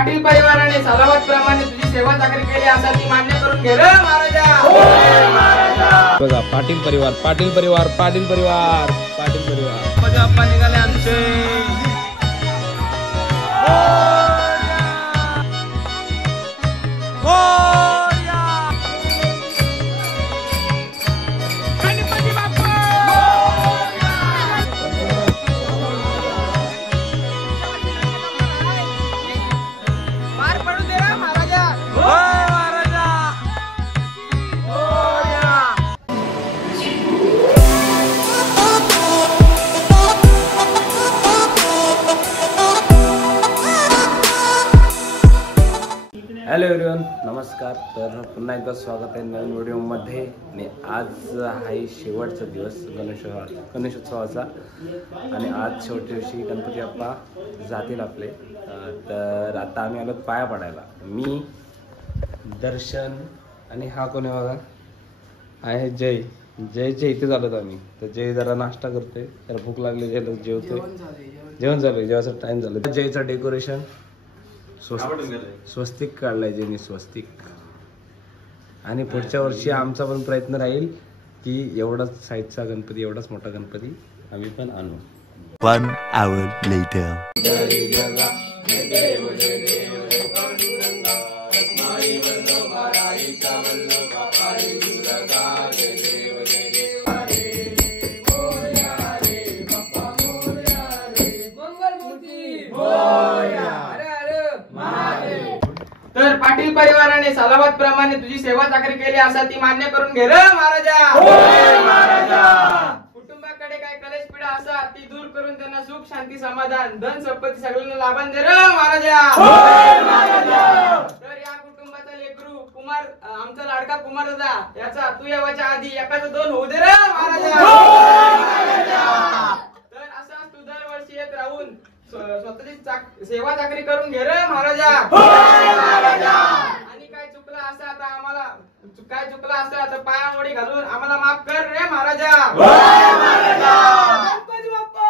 पाटील परिवाराने सालावत प्रमाणे तुझी सेवा चाकरी केली असा ती मान्य करून घे रे महाराजा। बघा पाटील परिवार पाटील परिवार पाटील परिवार पाटील परिवार माझे आप्पा निघाले आमचे। हॅलो एव्हरीवन, नमस्कार। तर पुन्हा एकदा स्वागत आहे नवीन व्हिडिओमध्ये। आणि आज आहे शेवटचा दिवस गणेशोत्सवाचा आणि आज शेवटच्या दिवशी गणपती बाप्पा जातील आपले। तर आता आम्ही आलो पाया पडायला, मी दर्शन आणि हा कोणी बघा आहे जय। जयच्या इथेच आलो आम्ही। तर जय जरा नाश्ता करतोय, जरा भूक लागली, जयला जेवतोय, जेवण चालू, जेवायचा टाइम झाला। जयचा डेकोरेशन स्वस्तिक काढलाय ज्यांनी, स्वस्तिक। आणि पुढच्या वर्षी आमचा पण प्रयत्न राहील की एवढाच साईजचा गणपती, एवढाच मोठा गणपती आम्ही पण आणू। 1 hour later. तर पाटील परिवाराने सालावत प्रमाणे तुझी सेवा चाकरी केली असा ती मान्य करून घे रे महाराजा। कुटुंबाकडे काय कलेश पीडा असा ती दूर करून त्यांना सुख शांती समाधान धन संपत्ती सगळ्यांना लाभान दे रे महाराजा। तर या कुटुंबाचा लेकरू कुमार, आमचा लाडका कुमार दादा, याचा तू येवाच्या आधी एकाचं 2 होऊ दे रे महाराजा। तर असा तू दरवर्षी येत राहून स्वतःची सेवा चाकरी करून घे रे महाराजा। आणि काय चुकलं असं आता आम्हाला, काय चुकलं असं तर पायामोडी घालून आम्हाला माफ कर रे महाराजा। गणपती बाप्पा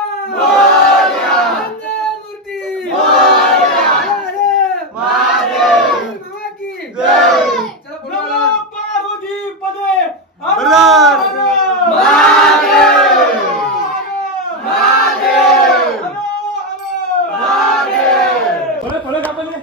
मंगलमूर्ती पार्वती पदे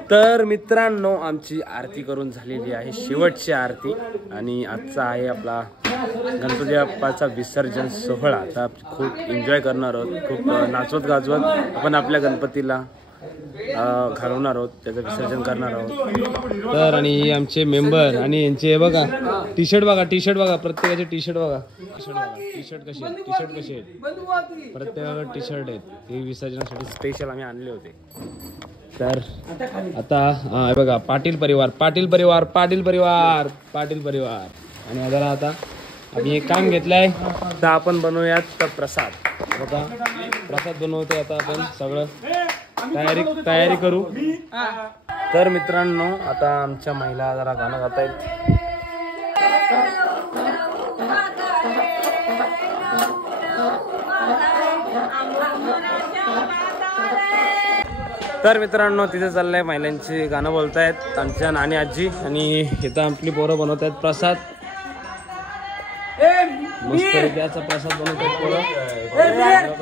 तर मित्रांनो, आमची आरती करून झालेली आहे, शेवटची आरती। आणि आजचा आहे आपला गणपती बाप्पाचा विसर्जन सोहळा। आता खूप एन्जॉय करणार आहोत, खूप नाचवत गाजवत आपण आपल्या गणपतीला घालवणार आहोत, त्याचं विसर्जन करणार आहोत। तर आणि आमचे मेंबर आणि यांचे बघा टी शर्ट बघा, टी शर्ट बघा, प्रत्येकाचे टी शर्ट बघा, टी शर्ट कसे आहेत, टी शर्ट कसे आहेत, प्रत्येकाकडे टी शर्ट आहेत, ते विसर्जनासाठी स्पेशल आम्ही आणले होते। तर आता बघा पाटील परिवार पाटील परिवार पाटील परिवार पाटील परिवार। आणि आता आम्ही एक काम घेतलंय, तर आपण बनवूयात प्रसाद। बघा प्रसाद बनवतोय आता आपण, सगळं तयारी करू। तर मित्रांनो, आता आमच्या महिला जरा गाणं गात आहेत। तर मित्रांनो, तिथे चाललंय महिलांची गाणं बोलतायत आमच्या नानी आजी, आणि इथं आपली पोरं बनवत आहेत प्रसाद। मस्त त्याचा प्रसाद बनवतात पोरं,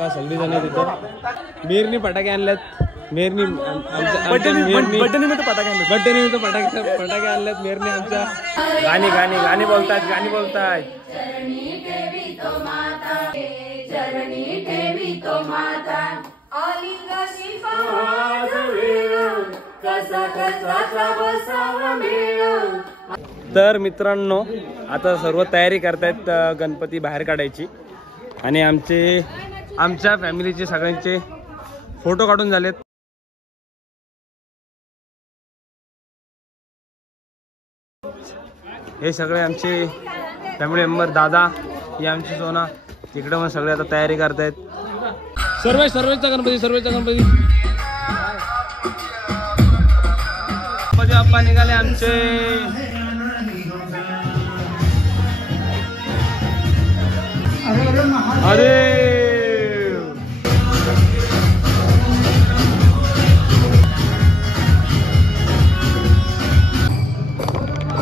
सगळी जण तिथं। मेरनी फटाके आणल्यात, मेरनी बड्डेनिमित्त फटाके आणल्यात मेरनी आमच्या। गाणी गाणी गाणी बोलतायत, गाणी बोलतायत। तर मित्रांनो, आता सर्व तयारी करतायत गणपती बाहेर काढायची। आणि आमच्या फॅमिलीचे सगळ्यांचे फोटो काढून झालेत। हे सगळे आमचे फॅमिली मेंबर, दादा, ही आमची सोना, तिकडे मग सगळे आता तयारी करतायत। सर्वेचा गणपती बाप्पा निघाले आमचे। अरे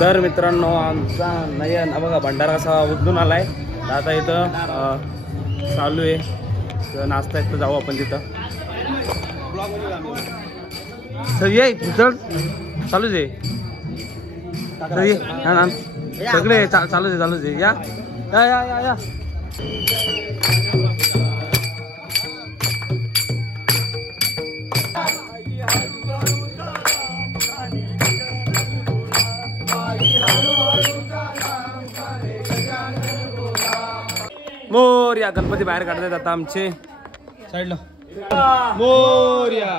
तर मित्रांनो आमचा नयन बघा भंडारा कसा उचलून आलाय. आता इथं चालू आहे तर नाश्ता इथं जाऊ आपण तिथं. ये चालूच आहे सगळे चालूच आहे या या या या या. मोर्या गणपती बाहेर काढतात आता आमचे साईडला. मोर्या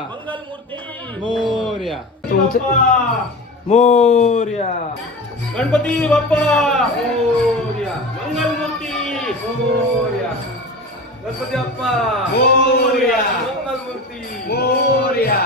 मोर्या मोर्या गणपती बाप्पा मोर्या मंगलमूर्ती मोर्या गणपती बाप्पा मोर्या मंगलमूर्ती मोर्या.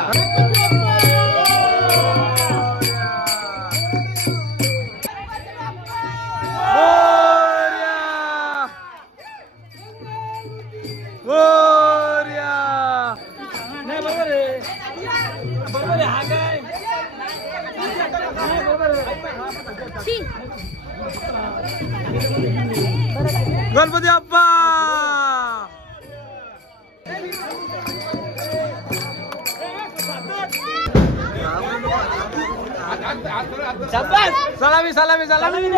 गणपती बाप्पा सलामी सलामी सलामी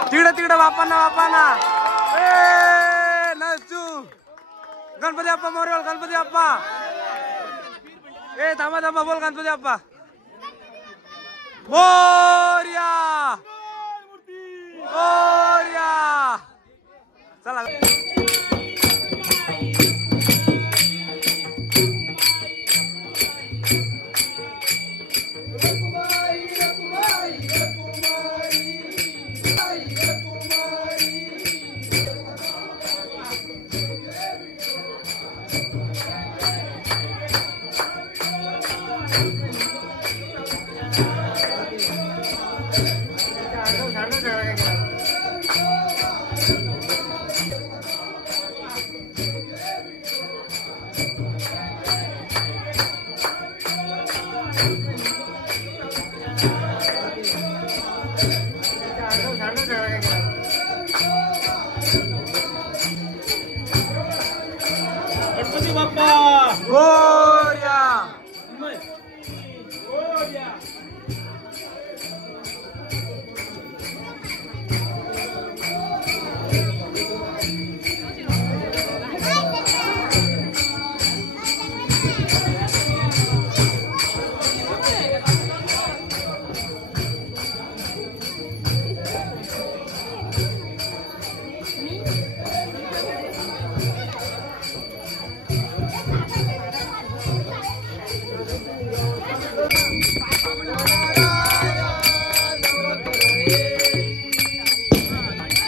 तिकडे बाप्पांना नसू. गणपती बाप्पा मोरवाल गणपती बाप्पा. ए थांबा बोल गणपती बाप्पा मोर्या मोर्या. चला गणपती बाप्पा मोरया मोरया.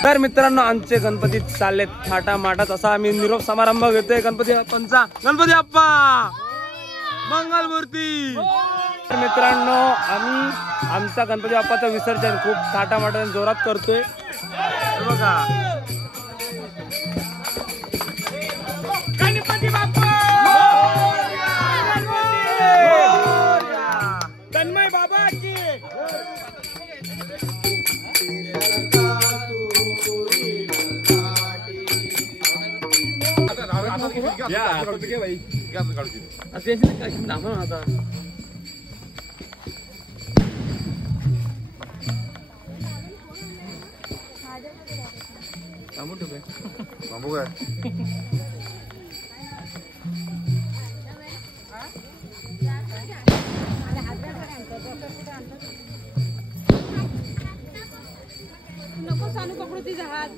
तर मित्रांनो आमचे गणपती चालले थाटा माटात असा आम्ही निरोप समारंभ घेतोय गणपती बाप्पांचा. गणपती बाप्पा मंगलमूर्ती. तर मित्रांनो आम्ही आमचा गणपती बाप्पाचं विसर्जन खूप थाटा माटात जोरात करतोय बघा. गणपती बाप्पा तन्मय बाबा की बाबू काय नको चालू पकडू ती जहाज.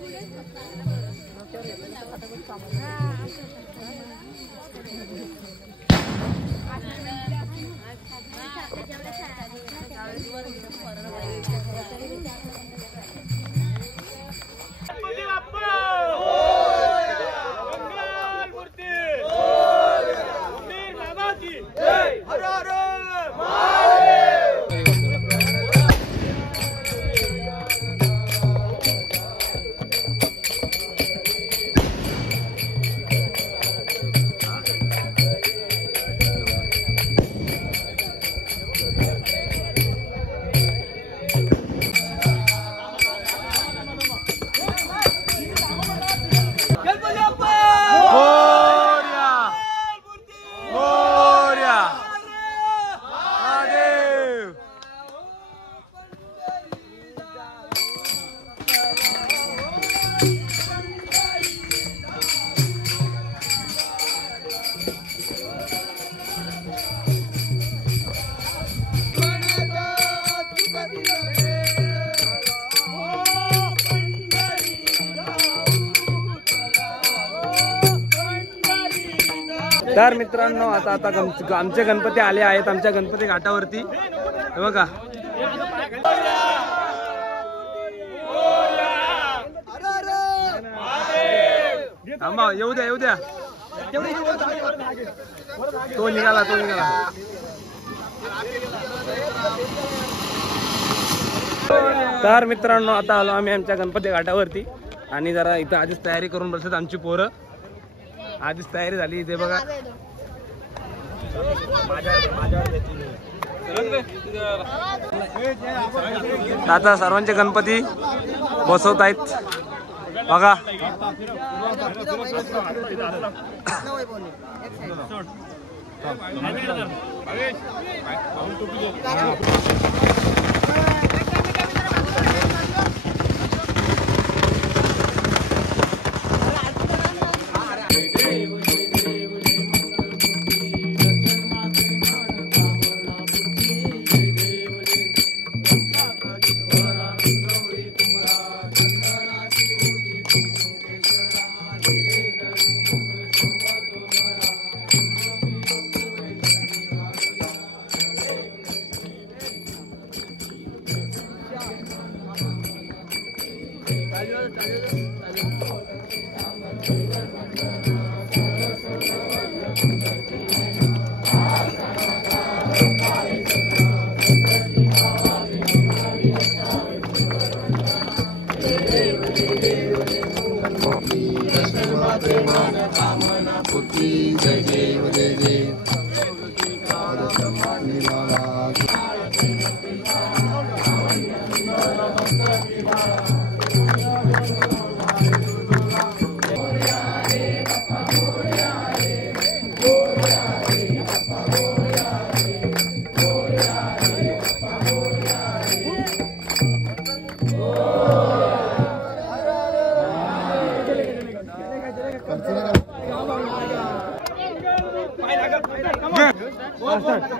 तर मित्रांनो आता आमचे गणपती आले आहेत आमच्या गणपती घाटावरती. हे बघा थांबा, येऊ द्या तो निघाला. तर मित्रांनो आता आलो आम्ही आमच्या गणपती घाटावरती आणि जरा इथं आधीच तयारी करून बसत आमची पोरं. आधीच तयारी झाली इथे बघा. आता सर्वांचे गणपती बसवत आहेत बघा.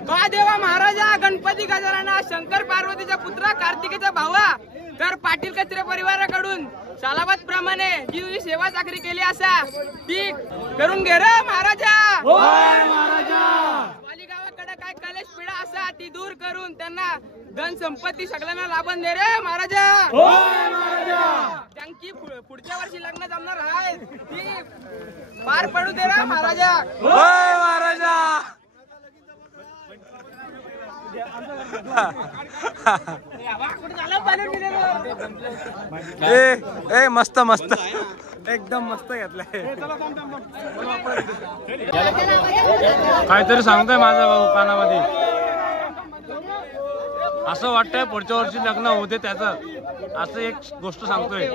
महादेवा महाराजा गणपती गजानना शंकर पार्वतीचा पुत्र कार्तिकेचा भावा तर पाटील कचरे परिवाराकडून सालाबाद प्रमाणे जी सेवा चाकरी केली असा ती करून घे रे महाराजा. वाली गावाकडे काय कलेश पिढा असा ती दूर करून त्यांना धन संपत्ती सगळ्यांना लाभून दे रे महाराजा. त्यांची पुढच्या वर्षी लग्न जमणार आहे ती पार पडू दे रे महाराजा. ए मस्त एकदम मस्त घेतलंय. काहीतरी सांगतोय माझा भाऊ कानामध्ये. असं वाटतंय पुढच्या वर्षी लग्न होते त्याचं, असं एक गोष्ट सांगतोय.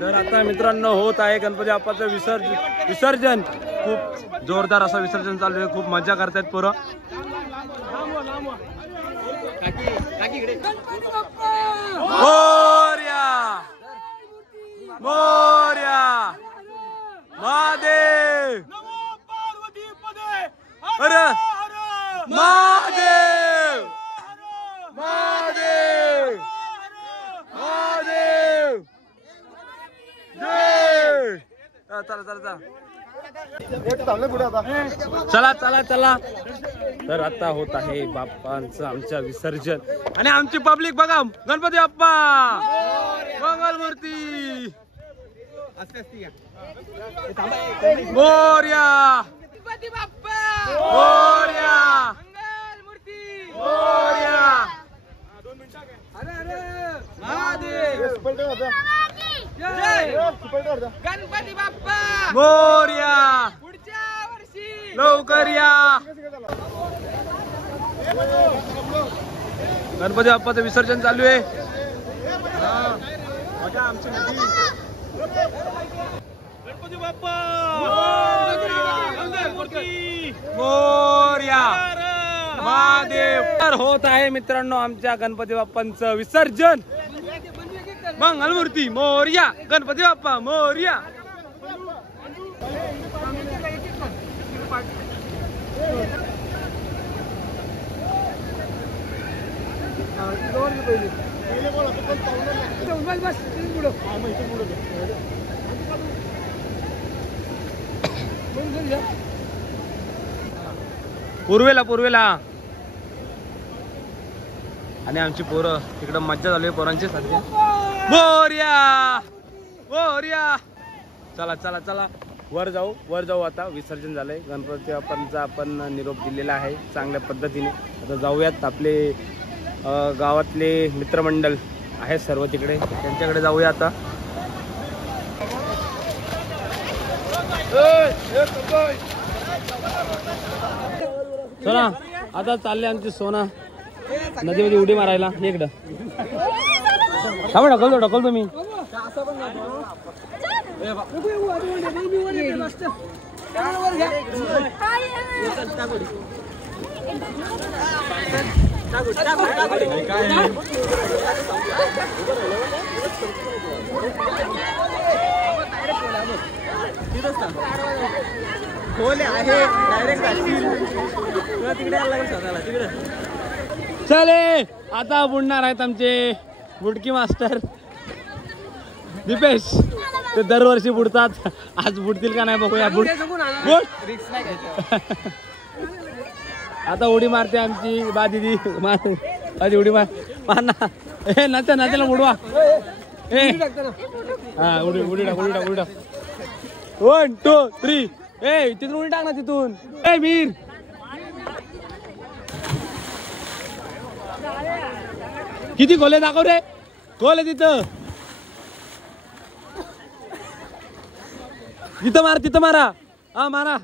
तर आता मित्रांनो होत आहे गणपती बाप्पाचं विसर्जन. खूप जोरदार असं विसर्जन चालू आहे. खूप मजा करतायत पोरं. मोरया महादेव. अरे महादेव चला. तर आता होत आहे बाप्पांचं आमच्या विसर्जन आणि आमची पब्लिक बघा. गणपती बाप्पा मंगलमूर्ती मोरया. गणपती बाप्पा मोरया मंगलमूर्ती मोरया. महादेव जय गणपती बाप्पा मोरया. पुढच्या वर्षी लवकर या. गणपती बाप्पाचं विसर्जन चालू आहे. गणपती बाप्पा मोरया महादेव. तर होत आहे मित्रांनो आमच्या गणपती बाप्पांचं विसर्जन. मंगलमूर्ती मोरया. गणपती बाप्पा मोरया. पूर्वेला आणि आमची पोरं तिकडं मज्जा चालू आहे पोरांची सारखी. बोर्या चला वर जाऊ. आता विसर्जन झालंय गणपती बाप्पांचा आपण निरोप दिलेला आहे चांगल्या पद्धतीने. आता जाऊयात. आपले गावातले मित्रमंडळ आहेत सर्व तिकडे, त्यांच्याकडे जाऊया आता. सोना आता चालले आमची सोना नदीमध्ये उडी मारायला. इकडं ढकलतो मी. चले आता बुडणार आहेत आमचे बुडकी मास्टर दीपेश. ते दरवर्षी बुडतात, आज बुडतील का नाही बघूया. आता उडी मारते आमची बा दिदी. माझी उडी मार ना. नाचला बुडवा. हा उडी टाक. 1 2 3. तिथून उडी टाक ना तिथून. मीर किती खोले दाखव रे. खोल तिथं मारा. हा मारा.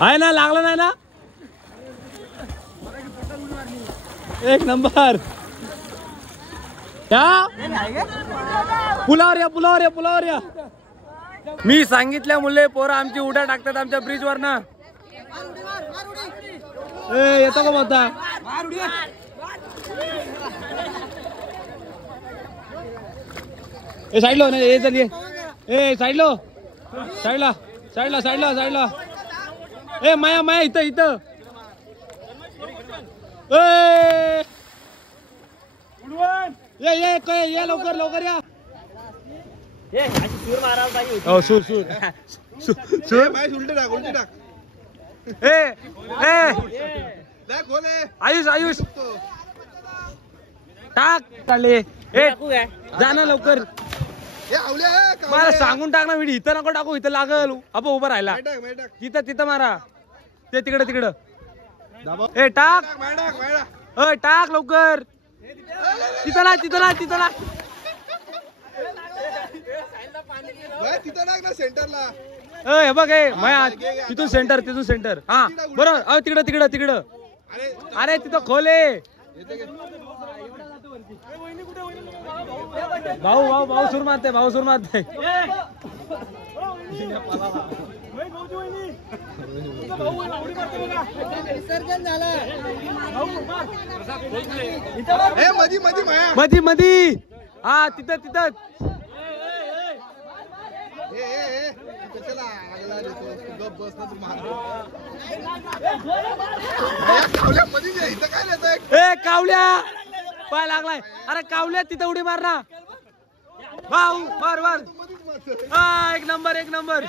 आहे ना, लागलं नाही ना. एक नंबर. पुलावर या. मी सांगितल्या मुले पोरं आमची उड्या टाकतात आमच्या ब्रिज वर ना. येतो का बोलता. साईडलो नाही चल. साईडला. माया इथं. ये लवकर या. उलटे टाक. आयुष टाक चालले. जा ना लवकर. मला सांगून टाक ना. मी इथं नको टाकू. इथं लागल. आपण उभं राहिला तिथं मारा. ते तिकडं टाक लवकर. तिथं ना सेंटरला. हे बघ माया तिथून सेंटर. हा बरोबर. तिकडं. अरे तिथं खोले. भाऊ सूर मारते. विसर्जन झालं. मधी. हा तिथं. कावल्या पाय लागलाय. अरे कावल्या तिथं उडी मार ना. भाऊ मार. एक नंबर.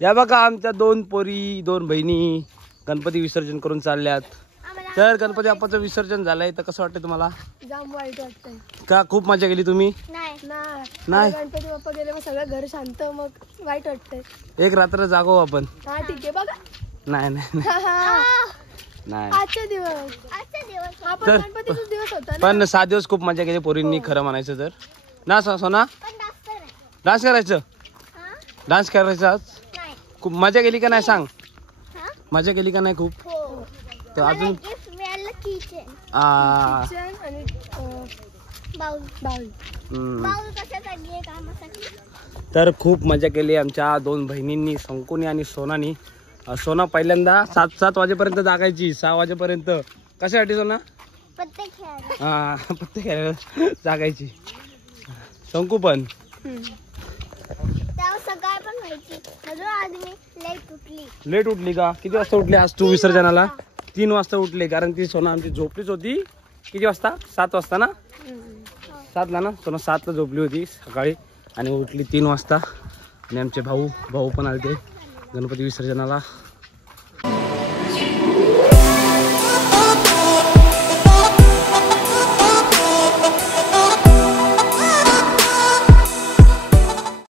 या बघा आमच्या 2 पोरी 2 बहिणी गणपती विसर्जन करून चालल्यात. तर गणपती बाप्पाचं विसर्जन झालंय तर कसं वाटतंय तुम्हाला. जाम वाईट वाटतंय. का खूप मजा केली तुम्ही. नाही गणपती बाप्पा गेले मग सगळं घर शांत. मग वाईट वाटतंय. एक रात्र जागो आपण. हा ठीक आहे बघा. नाही आजचे दिवस आपण गणपतीचाच दिवस होता. पण 7 दिवस खूप मजा केली पोरींनी खरं म्हणायचं तर ना. सोना डान्स करायचा आज. खूप मजा केली का नाही सांग. मजा केली का नाही खूप. तर अजून तर खूप मजा केली आमच्या 2 बहिणींनी संकुनी आणि सोनानी. सोना पहिल्यांदा 7 वाजेपर्यंत जागायची. 6 वाजेपर्यंत. कशासाठी सोना. पत्ते खेळायला जागायची. संकू पण लेट उठली का. किती वाजता उठली आज तू विसर्जनाला. 3 वाजता उठले कारण ती सोना आमची झोपलीच होती. किती वाजता. 7 वाजता ना. 7ला ना, तो 7ला झोपली होती सकाळी आणि उठली 3 वाजता. आणि आमचे भाऊ पण आले ते गणपती विसर्जनाला.